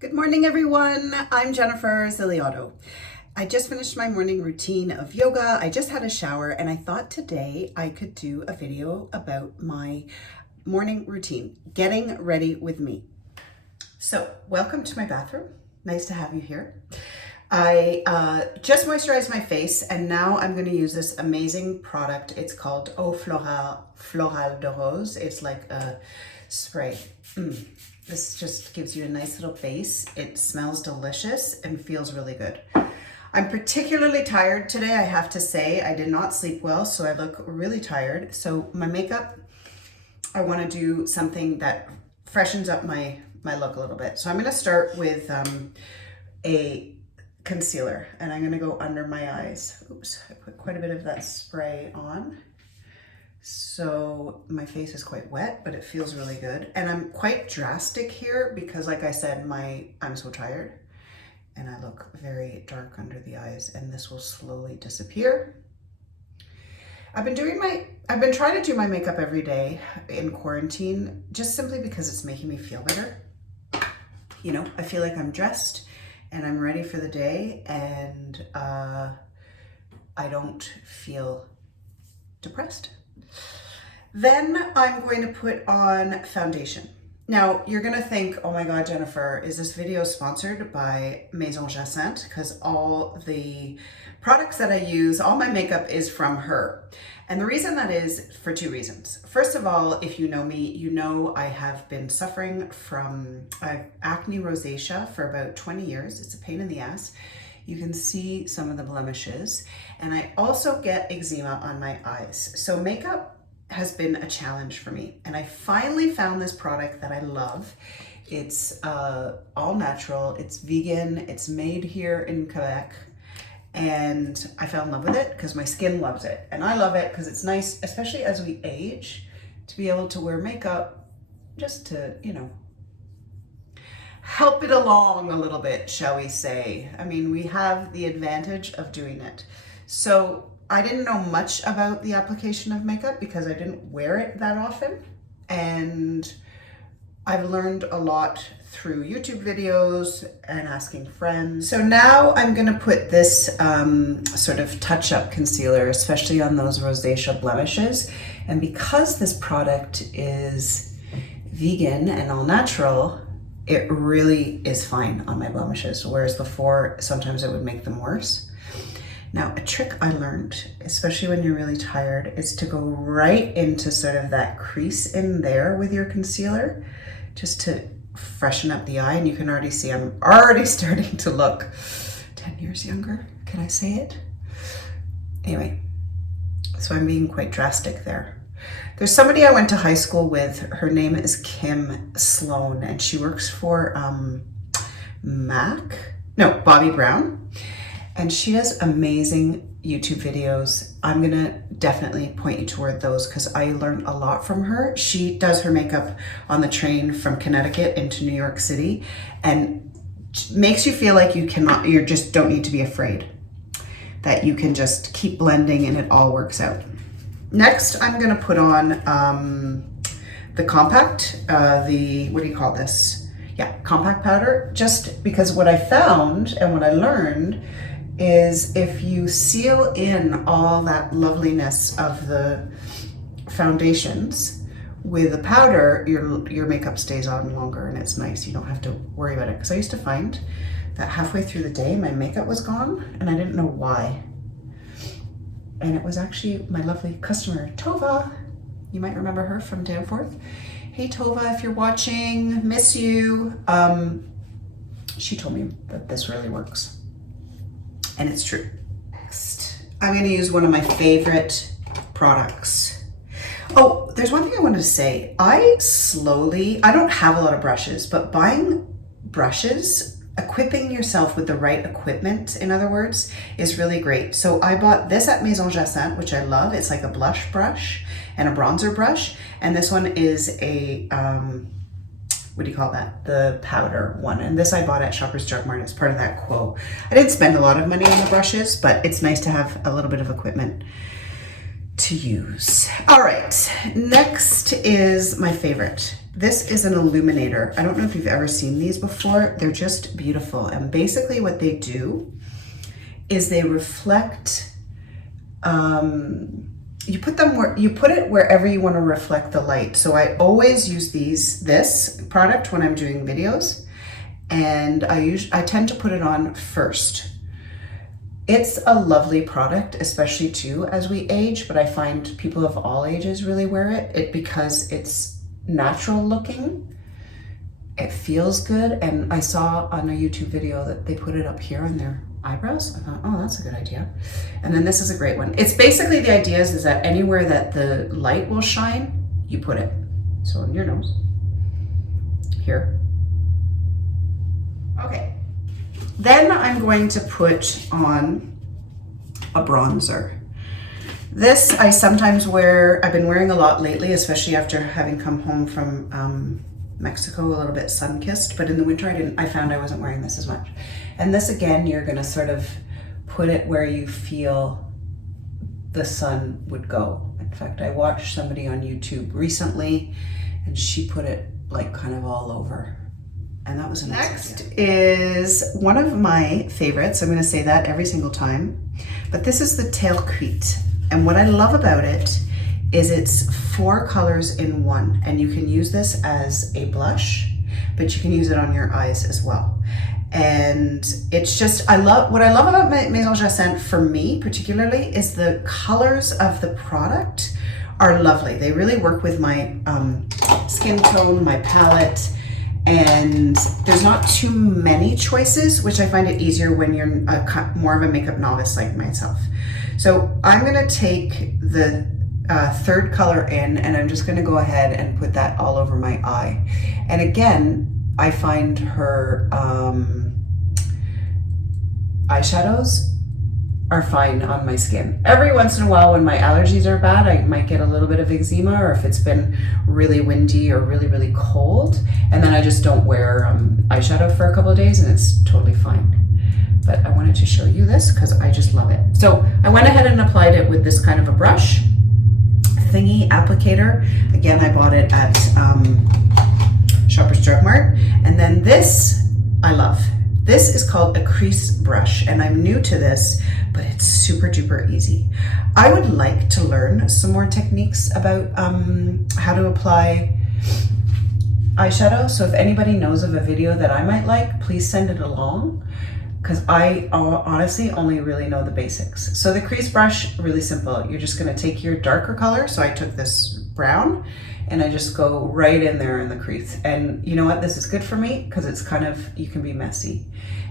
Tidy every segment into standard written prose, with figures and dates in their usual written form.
Good morning, everyone. I'm Jennifer Ziliotto. I just finished my morning routine of yoga. I just had a shower and I thought today I could do a video about my morning routine, getting ready with me. So welcome to my bathroom. Nice to have you here. I just moisturized my face and now I'm going to use this amazing product. It's called Eau Floral de Rose. It's like a spray. This just gives you a nice little base. It smells delicious and feels really good. I'm particularly tired today, I have to say. I did not sleep well, so I look really tired. So my makeup, I want to do something that freshens up my look a little bit. So I'm going to start with a concealer and I'm going to go under my eyes. Oops, I put quite a bit of that spray on. So my face is quite wet, but it feels really good. And I'm quite drastic here because like I said, I'm so tired and I look very dark under the eyes, and this will slowly disappear. I've been trying to do my makeup every day in quarantine, just simply because it's making me feel better. You know, I feel like I'm dressed and I'm ready for the day, and I don't feel depressed. Then I'm going to put on foundation. Now you're gonna think, oh my God, Jennifer, is this video sponsored by Maison Jacinthe? Because all the products that I use, all my makeup is from her. And the reason that is for two reasons. First of all, if you know me, you know I have been suffering from acne rosacea for about 20 years. It's a pain in the ass. You can see some of the blemishes. And I also get eczema on my eyes. So makeup has been a challenge for me. And I finally found this product that I love. It's all natural, it's vegan, it's made here in Quebec. And I fell in love with it because my skin loves it. And I love it because it's nice, especially as we age, to be able to wear makeup just to, you know, help it along a little bit, shall we say. I mean, we have the advantage of doing it. So I didn't know much about the application of makeup because I didn't wear it that often. And I've learned a lot through YouTube videos and asking friends. So now I'm gonna put this sort of touch-up concealer, especially on those rosacea blemishes. And because this product is vegan and all natural, it really is fine on my blemishes, whereas before, sometimes it would make them worse. Now, a trick I learned, especially when you're really tired, is to go right into sort of that crease in there with your concealer, just to freshen up the eye. And you can already see I'm already starting to look 10 years younger. Can I say it? Anyway, so I'm being quite drastic there. There's somebody I went to high school with. Her name is Kim Sloan, and she works for Bobbi Brown. And she does amazing YouTube videos. I'm gonna definitely point you toward those because I learned a lot from her. She does her makeup on the train from Connecticut into New York City and makes you feel like you just don't need to be afraid, that you can just keep blending and it all works out. Next, I'm gonna put on the compact, what do you call this? Yeah, compact powder, just because what I found and what I learned is if you seal in all that loveliness of the foundations with the powder, your makeup stays on longer and it's nice. You don't have to worry about it. Because I used to find that halfway through the day, my makeup was gone and I didn't know why. And it was actually my lovely customer, Tova. You might remember her from Danforth. Hey Tova, if you're watching, miss you. She told me that this really works. And it's true. Next, I'm gonna use one of my favorite products. Oh, there's one thing I wanted to say. I don't have a lot of brushes, but buying brushes, equipping yourself with the right equipment, in other words, is really great. So I bought this at Maison Jacinthe, which I love. It's like a blush brush and a bronzer brush. And this one is a, what do you call that? The powder one. And this I bought at Shoppers Drug Mart as part of that quote. I didn't spend a lot of money on the brushes, but it's nice to have a little bit of equipment to use. All right, next is my favorite. This is an illuminator. I don't know if you've ever seen these before. They're just beautiful. And basically what they do is they reflect, you put it wherever you want to reflect the light. So I always use this product when I'm doing videos, and I tend to put it on first. It's a lovely product, especially too as we age, but I find people of all ages really wear it because it's natural looking. It feels good, and I saw on a YouTube video that they put it up here on their eyebrows. I thought, oh, that's a good idea. And then this is a great one. It's basically, the idea is that anywhere that the light will shine, you put it. So in your nose, here. Okay. Then I'm going to put on a bronzer. This I sometimes wear, I've been wearing a lot lately, especially after having come home from Mexico, a little bit sun-kissed, but in the winter I found I wasn't wearing this as much. And this again, you're gonna sort of put it where you feel the sun would go. In fact, I watched somebody on YouTube recently and she put it like kind of all over. And that was a nice idea. Next is one of my favorites. I'm gonna say that every single time, but this is the Tail Cuite. And what I love about it is it's 4 colors in one, and you can use this as a blush, but you can use it on your eyes as well. And it's just, what I love about Maison Jacinthe for me particularly is the colors of the product are lovely. They really work with my skin tone, my palette, and there's not too many choices, which I find it easier when you're more of a makeup novice like myself. So I'm gonna take the third color in, and I'm just gonna go ahead and put that all over my eye. And again, I find her eyeshadows are fine on my skin. Every once in a while when my allergies are bad, I might get a little bit of eczema, or if it's been really windy or really, really cold, and then I just don't wear eyeshadow for a couple of days and it's totally fine. But I wanted to show you this because I just love it. So I went ahead and applied it with this kind of a brush thingy applicator. Again, I bought it at Shoppers Drug Mart. And then this, I love. This is called a crease brush, and I'm new to this, but it's super duper easy. I would like to learn some more techniques about how to apply eyeshadow. So if anybody knows of a video that I might like, please send it along, because I honestly only really know the basics. So the crease brush, really simple. You're just gonna take your darker color. So I took this brown and I just go right in there in the crease. And you know what, this is good for me because it's kind of, you can be messy.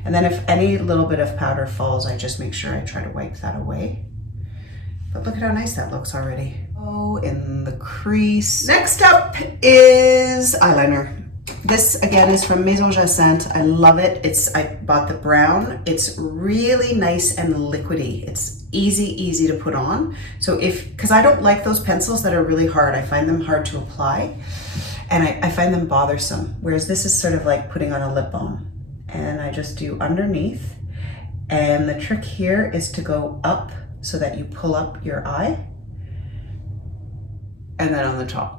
And then if any little bit of powder falls, I just make sure I try to wipe that away. But look at how nice that looks already. Oh, in the crease. Next up is eyeliner. This again is from Maison Jacinthe. I love it. I bought the brown. It's really nice and liquidy. It's easy to put on. So because I don't like those pencils that are really hard. I find them hard to apply and I find them bothersome. Whereas this is sort of like putting on a lip balm. And I just do underneath. And the trick here is to go up so that you pull up your eye. And then on the top.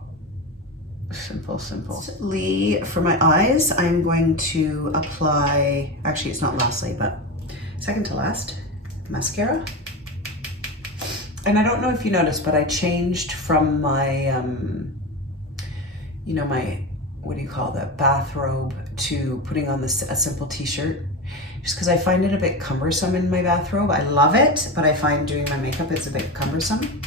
Simple. For my eyes, I'm going to apply, actually it's not lastly, but second to last, mascara. And I don't know if you noticed, but I changed from my, my, what do you call that, bathrobe, to putting on a simple t-shirt, just because I find it a bit cumbersome in my bathrobe. I love it, but I find doing my makeup is a bit cumbersome.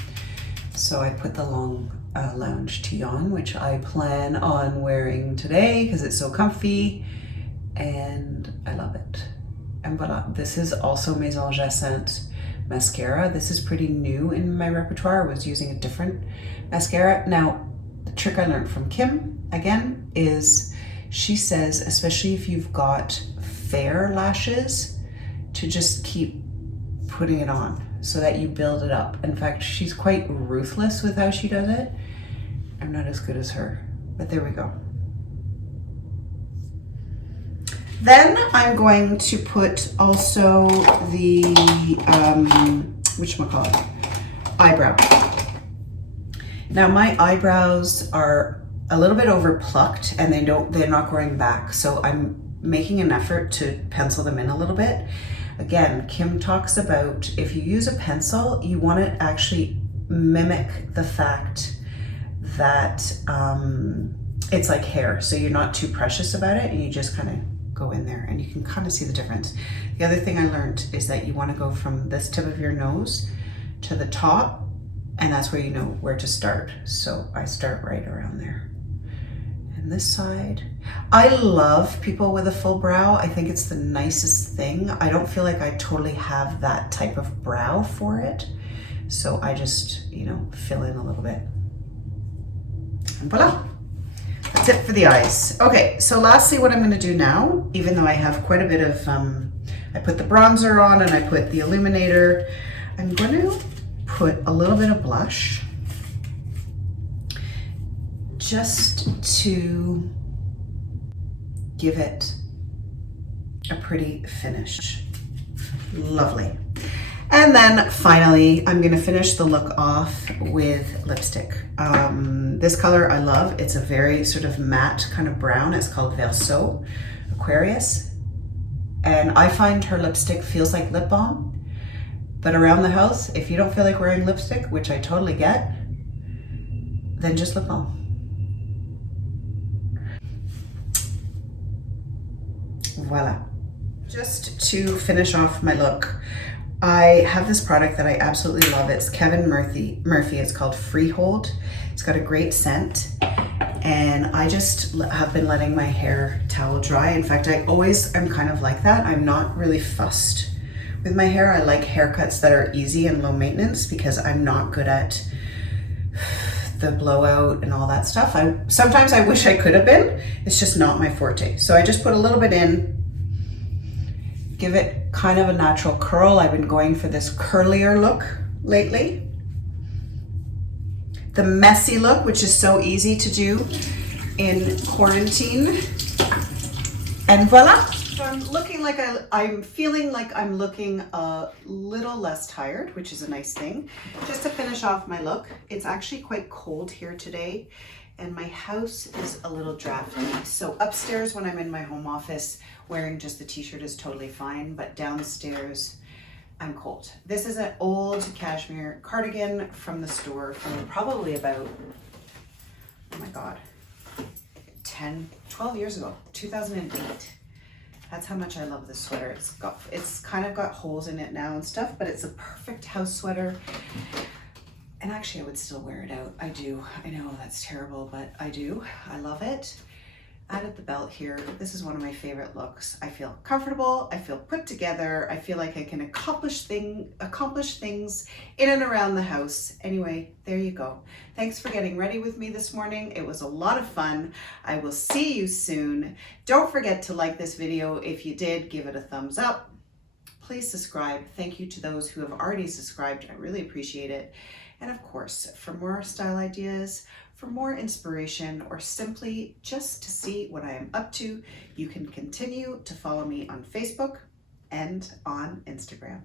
So I put the long lounge tee on, which I plan on wearing today because it's so comfy and I love it. And this is also Maison Jacinthe mascara. This is pretty new in my repertoire. I was using a different mascara. Now, the trick I learned from Kim, again, is she says, especially if you've got fair lashes, to just keep putting it on so that you build it up. In fact, she's quite ruthless with how she does it. I'm not as good as her, but there we go. Then I'm going to put also the, whatchamacallit, eyebrow. Now my eyebrows are a little bit over plucked and they're not growing back. So I'm making an effort to pencil them in a little bit. Again, Kim talks about if you use a pencil, you want to actually mimic the fact that it's like hair. So you're not too precious about it and you just kind of go in there and you can kind of see the difference. The other thing I learned is that you want to go from this tip of your nose to the top, and that's where you know where to start. So I start right around there. And this side, I love people with a full brow. I think it's the nicest thing. I don't feel like I totally have that type of brow for it. So I just, you know, fill in a little bit. And voila, that's it for the eyes. Okay, so lastly, what I'm gonna do now, even though I have quite a bit of, I put the bronzer on and I put the illuminator, I'm gonna put a little bit of blush just to give it a pretty finish. Lovely. And then finally, I'm gonna finish the look off with lipstick. This color I love. It's a very sort of matte kind of brown. It's called Xxoo Aquarius. And I find her lipstick feels like lip balm. But around the house, if you don't feel like wearing lipstick, which I totally get, then just lip balm. Voila. Just to finish off my look, I have this product that I absolutely love. It's Kevin Murphy. It's called Freehold. It's got a great scent. And I just have been letting my hair towel dry. In fact, I always am kind of like that. I'm not really fussed with my hair. I like haircuts that are easy and low maintenance because I'm not good at the blowout and all that stuff. Sometimes I wish I could have been. It's just not my forte. So I just put a little bit in, give it kind of a natural curl. I've been going for this curlier look lately. The messy look, which is so easy to do in quarantine. And voila. So I'm looking like I'm feeling like I'm looking a little less tired, which is a nice thing. Just to finish off my look, it's actually quite cold here today and my house is a little drafty. So upstairs when I'm in my home office, wearing just the t-shirt is totally fine, but downstairs I'm cold. This is an old cashmere cardigan from the store from probably about, oh my God, 12 years ago, 2008. That's how much I love this sweater. It's kind of got holes in it now and stuff, but it's a perfect house sweater. And actually I would still wear it out. I do. I know that's terrible, but I do. I love it. Added the belt here. This is one of my favorite looks. I feel comfortable. I feel put together. I feel like I can accomplish things in and around the house. Anyway, there you go. Thanks for getting ready with me this morning. It was a lot of fun. I will see you soon. Don't forget to like this video. If you did, give it a thumbs up. Please subscribe. Thank you to those who have already subscribed. I really appreciate it. And of course, for more style ideas, for more inspiration, or simply just to see what I am up to, you can continue to follow me on Facebook and on Instagram.